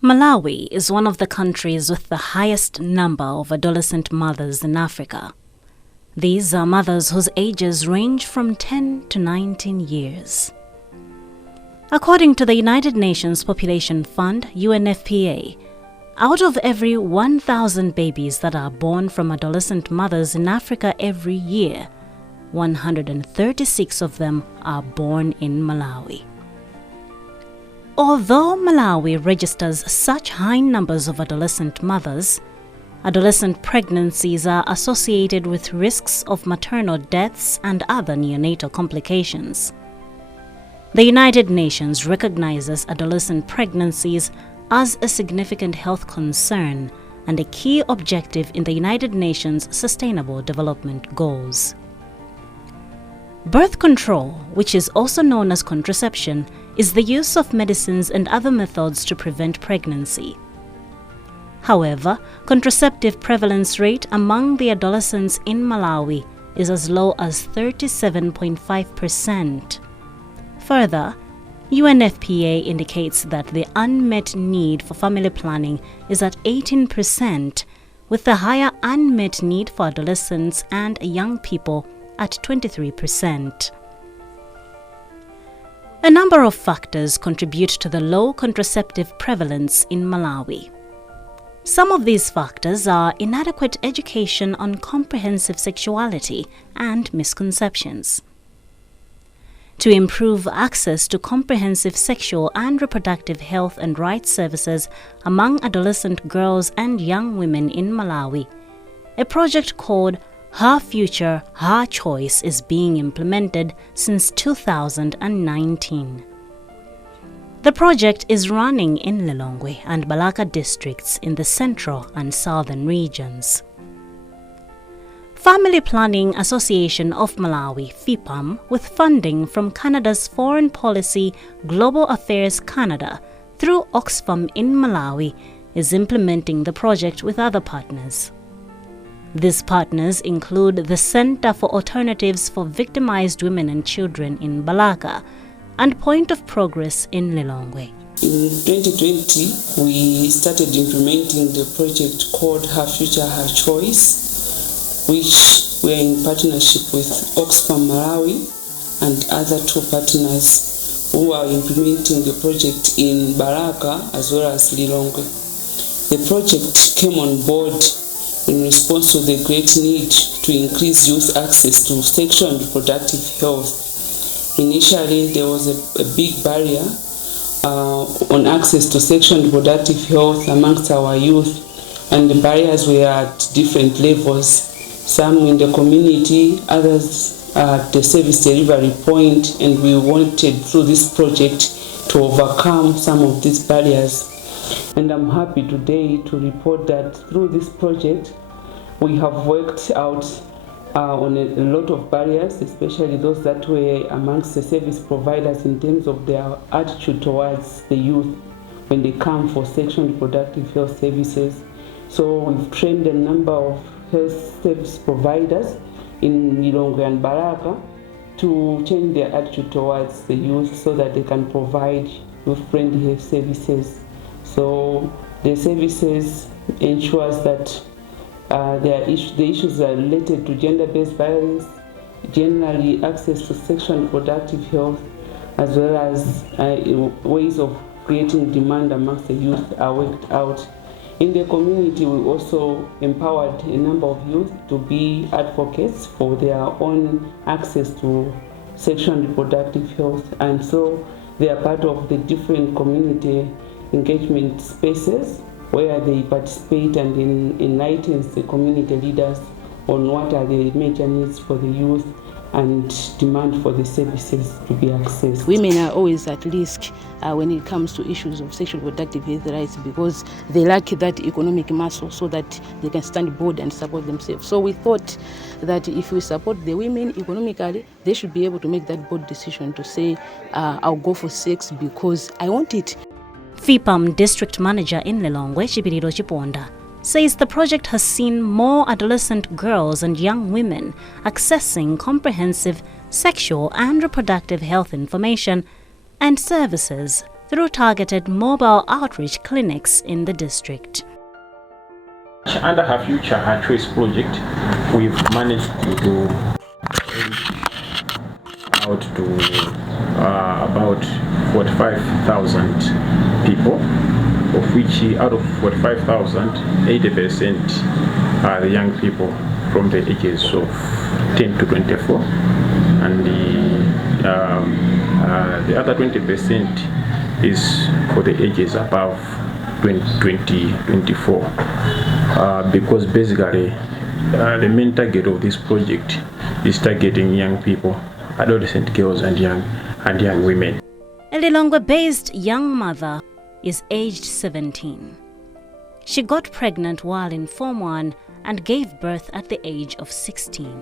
Malawi is one of the countries with the highest number of adolescent mothers in Africa. These are mothers whose ages range from 10 to 19 years. According to the United Nations Population Fund, UNFPA, out of every 1,000 babies that are born from adolescent mothers in Africa every year, 136 of them are born in Malawi. Although Malawi registers such high numbers of adolescent mothers, adolescent pregnancies are associated with risks of maternal deaths and other neonatal complications. The United Nations recognizes adolescent pregnancies as a significant health concern and a key objective in the United Nations Sustainable Development Goals. Birth control, which is also known as contraception, is the use of medicines and other methods to prevent pregnancy. However, contraceptive prevalence rate among the adolescents in Malawi is as low as 37.5%. Further, UNFPA indicates that the unmet need for family planning is at 18%, with the higher unmet need for adolescents and young people at 23%. A number of factors contribute to the low contraceptive prevalence in Malawi. Some of these factors are inadequate education on comprehensive sexuality and misconceptions. To improve access to comprehensive sexual and reproductive health and rights services among adolescent girls and young women in Malawi, a project called Her Future, Her Choice is being implemented since 2019. The project is running in Lilongwe and Balaka districts in the central and southern regions. Family Planning Association of Malawi, FIPAM, with funding from Canada's Foreign Policy Global Affairs Canada through Oxfam in Malawi, is implementing the project with other partners. These partners include the Center for Alternatives for Victimized Women and Children in Balaka and Point of Progress in Lilongwe. In 2020, we started implementing the project called Her Future, Her Choice, which we are in partnership with Oxfam Malawi and other two partners who are implementing the project in Balaka as well as Lilongwe. The project came on board in response to the great need to increase youth access to sexual and reproductive health. Initially, there was a big barrier on access to sexual and reproductive health amongst our youth, and the barriers were at different levels. Some in the community, others at the service delivery point, and we wanted through this project to overcome some of these barriers. And I'm happy today to report that through this project, we have worked out on a lot of barriers, especially those that were amongst the service providers in terms of their attitude towards the youth when they come for sexual and reproductive health services. So we've trained a number of health service providers in Lilongwe and Balaka to change their attitude towards the youth so that they can provide youth-friendly health services. So the services ensures that the issues are related to gender-based violence, generally access to sexual and reproductive health, as well as ways of creating demand amongst the youth are worked out. In the community, we also empowered a number of youth to be advocates for their own access to sexual and reproductive health, and so they are part of the different community engagement spaces where they participate and enlighten the community leaders on what are the major needs for the youth and demand for the services to be accessed. Women are always at risk when it comes to issues of sexual reproductive health rights because they lack that economic muscle so that they can stand bold and support themselves. So we thought that if we support the women economically, they should be able to make that bold decision to say, I'll go for sex because I want it. FIPAM District Manager in Lilongwe, Chipiriro Chiponda, says the project has seen more adolescent girls and young women accessing comprehensive sexual and reproductive health information, and services through targeted mobile outreach clinics in the district. Under Her Future, Her Choice project, we've managed to reach out to about 45,000 people, of which out of 45,000, 80% are the young people from the ages of 10 to 24, and the other 20% is for the ages above 24, because basically the main target of this project is targeting young people, adolescent girls and young women. A Lilongwe-based young mother is aged 17. She got pregnant while in Form 1 and gave birth at the age of 16.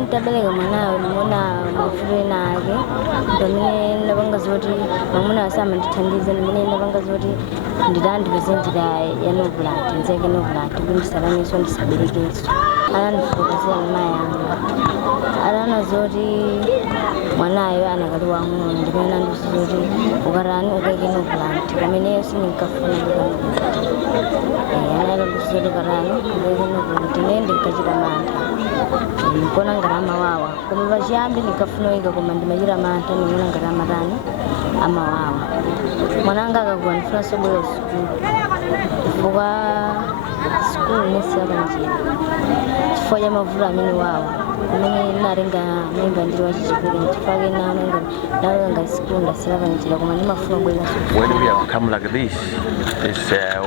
When we have come like this,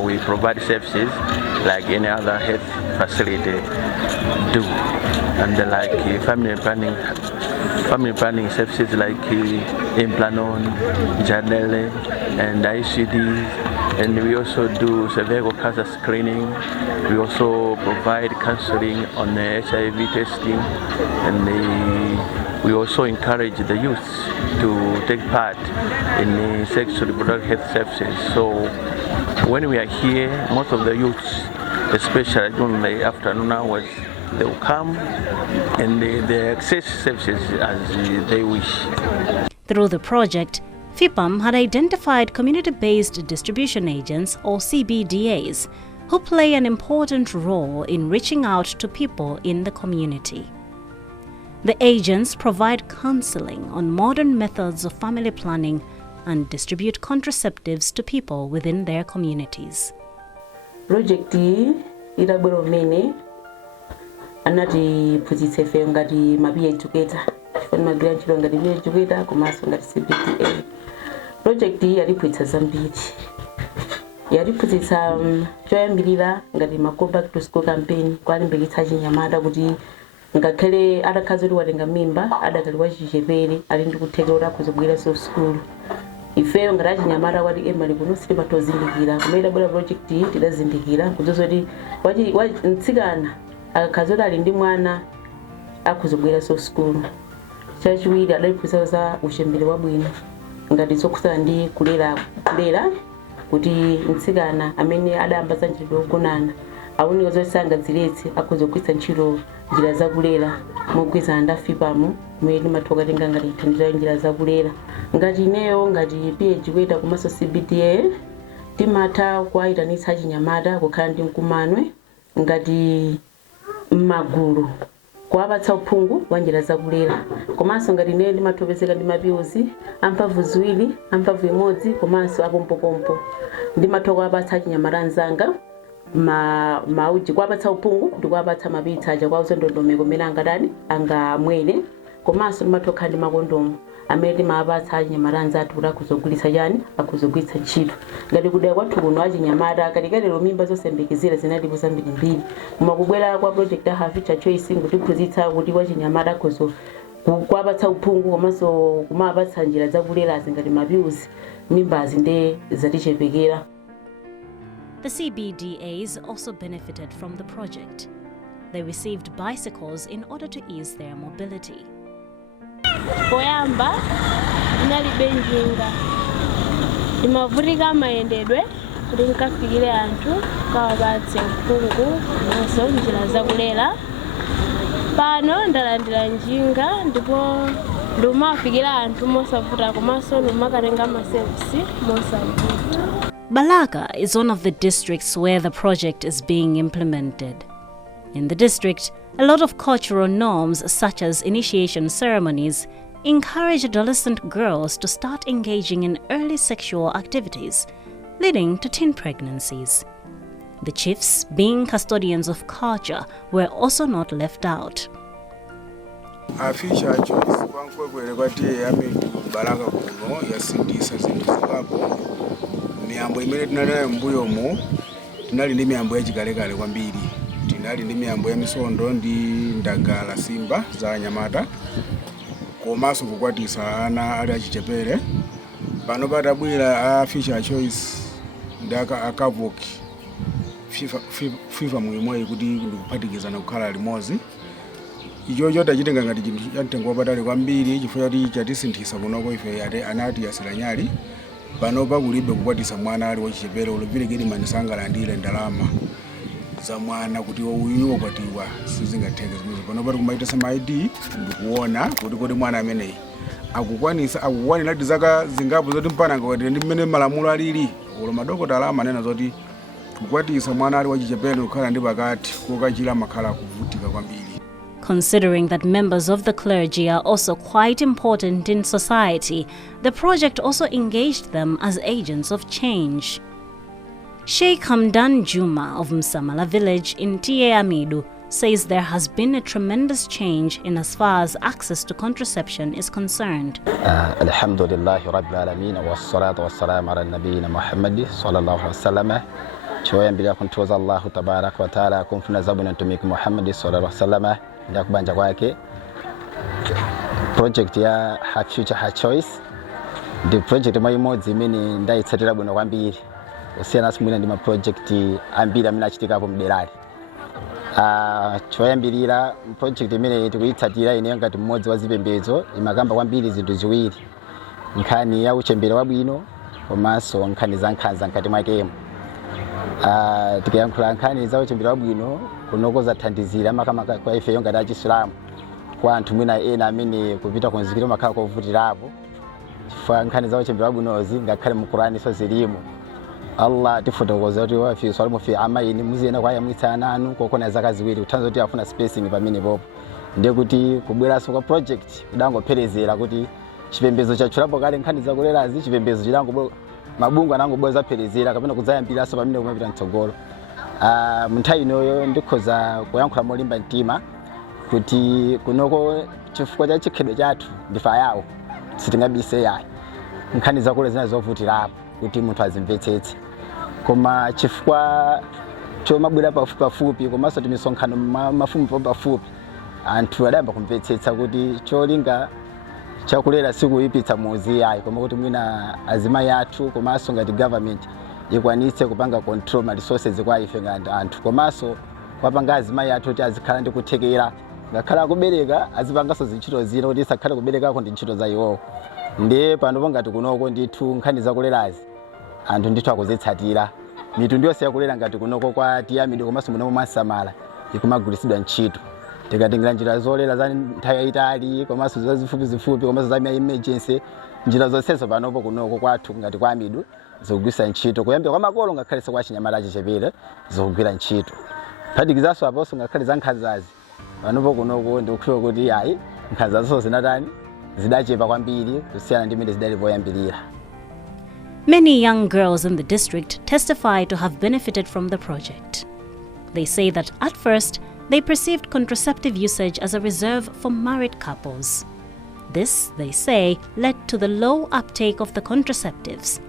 we provide services like any other health facility do, and like family planning services like Implanon, Janelle, and ICD, and we also do cervical cancer screening. We also provide counseling on HIV testing, and we also encourage the youth to take part in the sexual reproductive health services. So when we are here, most of the youths, especially during the afternoon hours, they will come and they access services as they wish. Through the project, FIPAM had identified community-based distribution agents, or CBDAs, who play an important role in reaching out to people in the community. The agents provide counseling on modern methods of family planning and distribute contraceptives to people within their communities. Project irabwero mene anati phunzitse ife ngati mabi educator, chifani magwira ntchito ngati mabi educator komanso ngati CBDA. Project yaliphunzitsa zambiri. Yaliphunzitsa choyambirira ngati ma-Go Back to School campaign kwalimbikitsa achinyamata kuti ngakhale atakhaza kuti watenga mimba adakali wachichepere ali ndi kuthekera kuzobweranso school. Ifeyo ngati achinyamata kwati emali kuno sitimazindikira, kumene bwera project tidazindikira kuzoza kuti mtsikana akakhaza kuti ali ndi mwana akuzobweranso school. Chachiwiri adaliphunzitsa za uchembere wabwino ngati zokhudzana ndi kulera kuti mtsikana amene adayamba za ntchito yogonana aoneka zoti sangadziletse akuzogwiritsa ntchito njira zakulera mogwirizana ndi FIPAM, kumene timatha tenga ngati thandizo njira zakulera. Ngati ineyo ngati PH komanso CBDA timatha kuwayitanitsa achinyamata kukhala ndi mkumanwe ngati m'magulu kuwapatsa uphungu wa njira zakulera, komanso ngati ineyo ndimathopezeka ndi mapills amphamvu ziwiri, amphamvu imodzi komanso apompopompo. Ndimatha kuwapatsa achinyamata anzanga mauji kuwapatsa uphungu ndi kuwapatsa mapitsa aja kwa ndondomeko mmene angatani angamwere, komanso ndimatha kukhala ndi makondomu amene timawapatsa achinyamata anzathu kuti akuzogwiritsa chani akuzogwiritsa ntchito. Ngati kudera kwathu kuno achinyamata katikatero mimba zosembekeza zinalipo zambirimbiri, koma kubwera kwa project ya Her Future Choice ngutiphunzitsa kuti wachinyamata kuwapatsa uphungu komanso kumawapatsa njira zakulera ngati mapills mimbazi ndi zatichepekera. The CBDAs also benefited from the project. They received bicycles in order to ease their mobility. Poyamba ndinalibe njinga, ndimavutika mayendedwe kuti ndikafikire anthu kawapatse uphungu komanso njira zakulera. Pano ndalandira njinga ndipo ndomafikira anthu mosavuta komanso ndomakatenga masevisi mosavuta. Balaka is one of the districts where the project is being implemented. In the district, a lot of cultural norms such as initiation ceremonies encourage adolescent girls to start engaging in early sexual activities, leading to teen pregnancies. The chiefs, being custodians of culture, were also not left out. Afisha choice kwankwekwele kwati Balaka kuno yasindisa zinthu zikapo miyambo imene tinali nayo m'mbuyomo tinali ndi miyambo yachikalekale kwambiri. Tinali ndi miyambo ya misondo ndi ndagala simba za anyamata komanso kukwatisa ana ali achichepere. Pano patabwera Afisha choice ndi akavoki FIFA mwimwe kuti ndikuphatikizana kukhala limodzi. Icho tachitenga ngati chinthu chamtengo wapatali kwambiri chifukwa kuti chatisinthisa kunoko ife anati asiranyali pano pakulibe kukwatisa mwana ali wachichepere ulupirikidi manisangalandire ndalama za mwana kuti uyu wakwatiwa sizingatheke zimene pano pati kumaitisa ma-ID ndikuona kuti mwana ameneyi akukwanira zaka zingapo zoti mpana angakwatire ndi mmene malamulo alili ulo madokotala amanena zoti kukwatisa mwana ali wachichepere kukhala ndi pakati kokachira makhala kuvutika kwambiri. Considering that members of the clergy are also quite important in society, the project also engaged them as agents of change. Sheikh Hamdan Juma of Msamala village in Tie Amidu says there has been a tremendous change in as far as access to contraception is concerned. Alhamdulillah Rabbil Alameen wa salatu wa salam ala nabiyina Muhammad sallallahu alaihi wasallam. Choyambira kuntoza Allah tabaraka wa taala kumfuna zabuna ntumiki Muhammad sallallahu alaihi wasallam nda kubanja kwake. Project ya Her Future Her Choice ndi project imodzi imene ndaitsatira bwino kwambiri. Usiyana simwina ndi ma project ambiri amene achitika ku mderali. Choyambirira project imene tikuyitsatira ine ngati mmodzi wa zipembedzo imakamba kwambiri zinthu ziwiri. Nkhani ya uchembere wabwino komanso nkhani za nkhanza nkati mwakemo. Tikayankhula nkhani za uchembere wabwino kunoko zathandizira makamaka kwa ife yonga da Chisilamu kwa anthu mwina ena amene kupita kunzikiro makhala kovutirapo chifukwa nkhani za uchembere wabwinozi ngakhale mu Qur'ani so zilimo. Allah tifotokoza kuti wa fi swalimu fi amaini muziyena kwa yamwitsa ananu kokona zaka ziwiri kuthanza kuti afuna spacing pamene popo ndiye kuti kubweraso kwa project idangopherezera kuti chipembedzo chachulapo kale nkhani za kulerazi chipembedzo chidango mabungu anangoboza pherezera kapena kudzayambiraso pamene kumapita mtsogolo. Munthawi inoyo ndikhoza kuyankhula molimba mtima kuti kunoko chifukwa cha chikhalidwe chathu ndifa yawo sitingabise yayi nkhani zakule zina zovutirapo kuti munthu azimvetsetse koma chifukwa chomabwera pafupi komanso timisonkhano mafumu pafupi anthu adayamba kumvetsetsa kuti cholinga chakulera sikuyipitsa muzi yayi koma kuti mwina azimayi athu komanso ngati government ikwanitse kupanga control ma resources kwa ife ngati anthu komanso kwapanga azimayi athu kuti azikhala ndi kuthekera ngakhala kubereka azipangaso zintchito zina kuti isakhale kuberekako ndi ntchito za iwo. Ndiye pano ngati kunoko ndithu nkhani zakulerazi anthu ndithu akuzitsatira mitundu yonse yakulera ngati kunoko kwa Tie Amidu komanso muno Msamala ikumagwiritsidwa ntchito. Tikatengira njira zolera za nthawi yayitali komanso za zifupi komanso za emergency njira zonsezo panopo kunoko kwathu ngati kwa Amidu zikugwisa ntchito kuyambira kwa makolo ngakhale kwa chinyamata achichepere zikugwira ntchito. Phatikizaso aponso ngakhale za nkhanzazi panopo kunoko ndikukhulupirira kuti ayi nkhanzazo zinatani zidachepa kwambiri kusiyana ndi mmene zidali poyambirira. Many young girls in the district testify to have benefited from the project. They say that at first they perceived contraceptive usage as a reserve for married couples. This, they say, led to the low uptake of the contraceptives,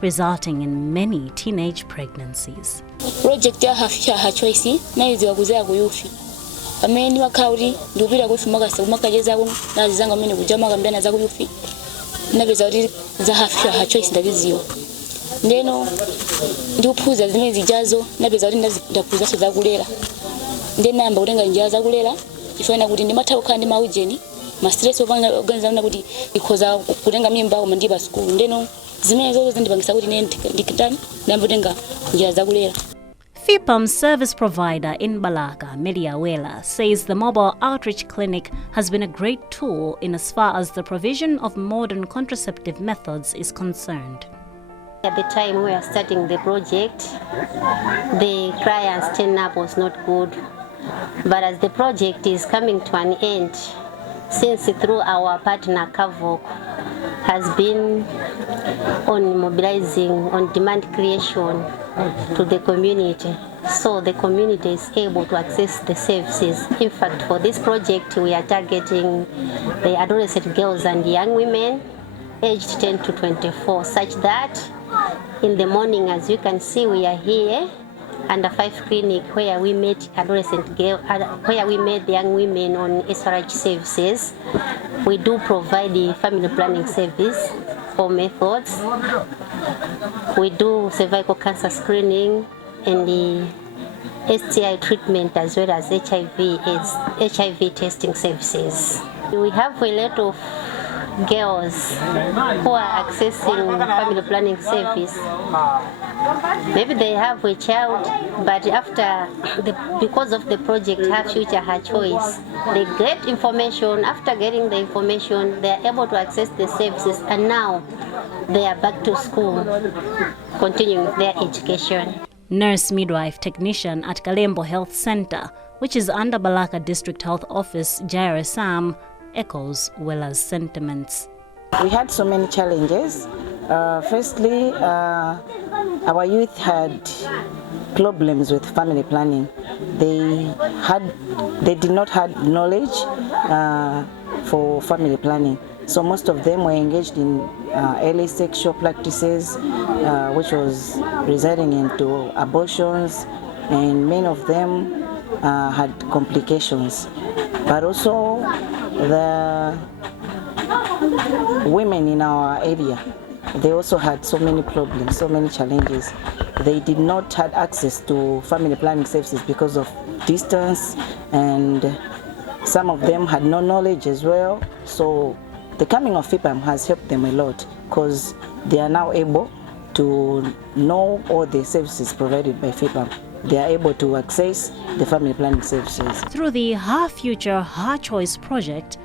resulting in many teenage pregnancies. Project ya Her Future Her Choice naiziwa kuzea kuyufi. Ameni wakauri ndubira kufi mwaka jeza kuno na zizanga mene kujama kambia za kuyufi. Nabeza uri za Her Future Her Choice ndaviziwa. Ndeno ndiupuza zime zijazo nabeza uri ndapuza so za kulera. Ndena amba urenga njia za kulera ifana kuti ndimatauka ndi maujeni ma stress organiza na kuti ikoza kurenga mimba au mandiba school ndeno zimene zozo zindipangisa kuti ndikitani ndambotenga njia za kulera. FIPAM service provider in Balaka, Mediawela, says the mobile outreach clinic has been a great tool in as far as the provision of modern contraceptive methods is concerned. At the time we were starting the project, the clients' turn-up was not good. But as the project is coming to an end, since through our partner CAVOC has been on mobilizing on demand creation to the community, so the community is able to access the services. In fact, for this project, we are targeting the adolescent girls and young women aged 10 to 24, such that in the morning, as you can see, we are here under 5 clinic where we met adolescent girls, where we met young women on SRH services. We do provide the family planning service for methods. We do cervical cancer screening and the STI treatment as well as HIV testing services. We have a lot of girls who are accessing family planning service. Maybe they have a child, but because of the project Her Future, Her Choice, they get information. After getting the information, they are able to access the services, and now they are back to school, continuing their education. Nurse midwife technician at Kalembo Health Center, which is under Balaka District Health Office, Jaira Sam, echoes Wela's sentiments. We had so many challenges. Firstly, our youth had problems with family planning. They did not have knowledge for family planning. So most of them were engaged in early sexual practices, which was resulting into abortions, and many of them had complications. But also the women in our area, they also had so many problems, so many challenges. They did not have access to family planning services because of distance, and some of them had no knowledge as well. So the coming of FIPAM has helped them a lot because they are now able to know all the services provided by FIPAM. They are able to access the family planning services. Through the Her Future, Her Choice project,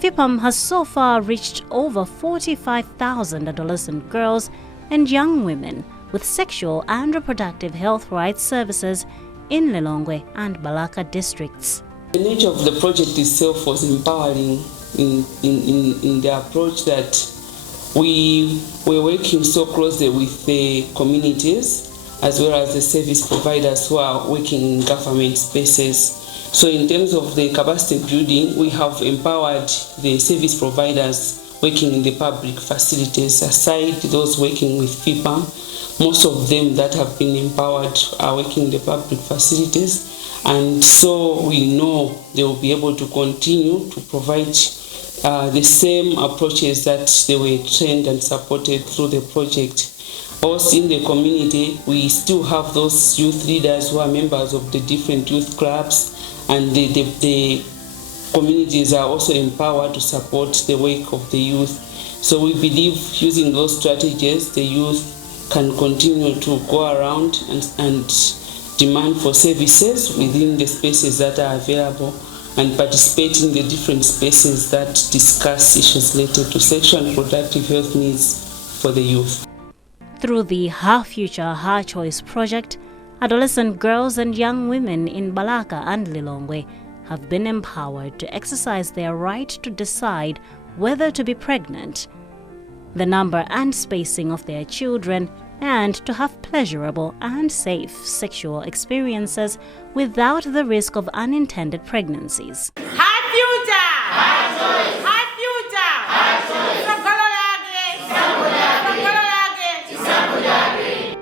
FIPAM has so far reached over 45,000 adolescent girls and young women with sexual and reproductive health rights services in Lilongwe and Balaka districts. The nature of the project itself was empowering in the approach that we were working so closely with the communities as well as the service providers who are working in government spaces. So in terms of the capacity building, we have empowered the service providers working in the public facilities. Aside those working with FIPAM, most of them that have been empowered are working in the public facilities. And so we know they will be able to continue to provide the same approaches that they were trained and supported through the project. Also in the community, we still have those youth leaders who are members of the different youth clubs, and the communities are also empowered to support the work of the youth. So we believe using those strategies, the youth can continue to go around and demand for services within the spaces that are available and participate in the different spaces that discuss issues related to sexual and reproductive health needs for the youth. Through the Her Future, Her Choice project, adolescent girls and young women in Balaka and Lilongwe have been empowered to exercise their right to decide whether to be pregnant, the number and spacing of their children, and to have pleasurable and safe sexual experiences without the risk of unintended pregnancies. Her future! Her choice! Her future! Her choice! Sokololage! Sokololage! Sokololage!